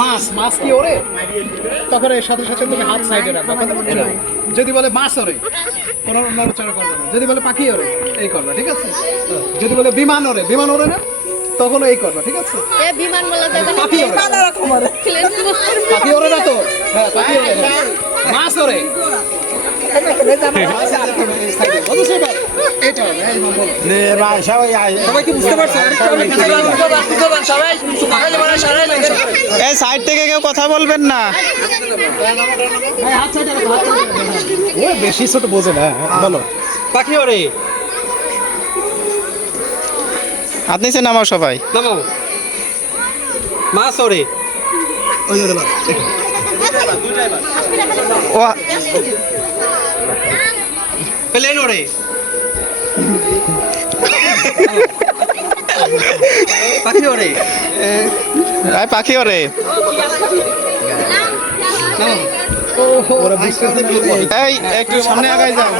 মাছ মাছ কি ওরে? তখন এর সাথে সাথে তুমি হাত সাইডে রাখবে। কথা বুঝছ? যদি বলে মাছ ওরে কোনো নড়াচড়া করবে না। যদি বলে পাখি ওরে এই করবে ঠিক আছে? যদি বলে বিমান ওরে বিমান ওরে না তখন এই করবে ঠিক আছে? এ বিমান বলা যাবে না পাখি ওরে। পাখি ওরে না তো? হ্যাঁ পাখি ওরে। মাছ ওরে। সবাই কি বুঝতে পারছ। এই সাইড থেকে কেউ কথা বলবেন না। ও বেশি ছোট বোঝে না হ্যাঁ, বলো। পাখি ওরে। আপনি সে নামাও সবাই। নামাও। মাছ ওরে। ওই ও প্লেন ওরে। পাখি ওরে। এই পাখি ওরে। ওরা এই- এই একটু সামনে আগাই যাও।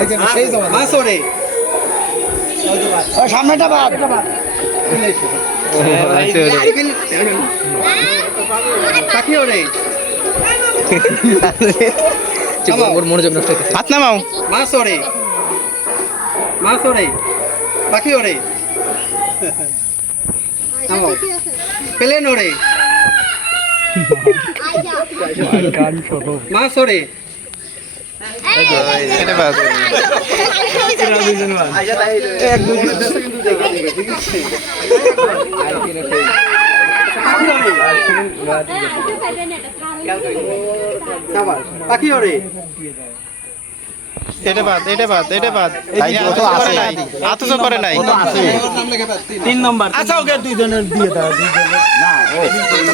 এই যে সেই জমা মাছ ওরে। সামনেটা বাদ পাখি ওরে হাত নামাও। মাছ ওরে। মাছ ওরে। পাখি ওরে। নামাও প্লেন পাখি ওরে আবার পাখি ওরে এটা বাদ এটা বাদ এটা বাদ। তাই ও তো আছে। আতস করে নাই। তিন নম্বর। আচ্ছা ওকে দুইজনের দিয়ে দাও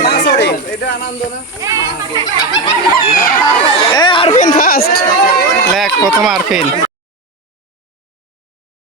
মাছ ওরে এ আরফিন ফার্স্ট লেখ প্রথম আরফিন।